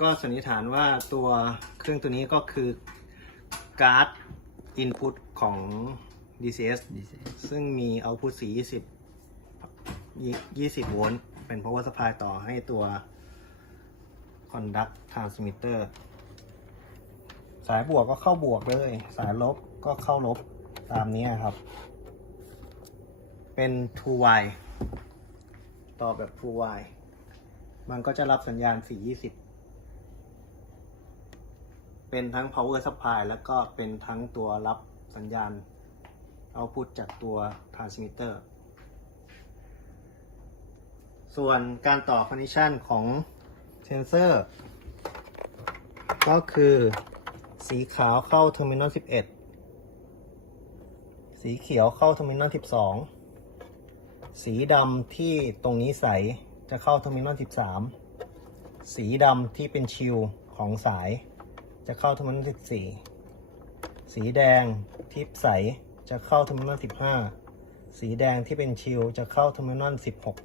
ก็สันนิษฐานว่าตัวเครื่องตัวนี้ก็คือการ์ดอินพุตของ DCS ซึ่งมี output 4 20 20 โวลต์เป็น power supply ต่อให้ตัว conduct transmitter สายบวกก็เข้าบวกเลย สายลบก็เข้าลบตามนี้ครับ เป็น two way ต่อแบบ two way มันก็จะรับสัญญาณ 420 เป็นทั้ง power supply แล้วก็เป็นทั้งตัวรับสัญญาณ output จากตัว transmitter ส่วนการต่อ connection ของเซนเซอร์ ก็คือสีขาวเข้า terminal 11 สีเขียวเข้า terminal 12 สีดำที่ตรงนี้ใสจะเข้า terminal 13 สีดำที่เป็นชิลของสาย จะเข้าธรรมะสิบสี่สีแดงที่ใสจะเข้าธรรมะสิบห้าสีแดงที่เป็นชิลจะเข้าธรรมะสิบหก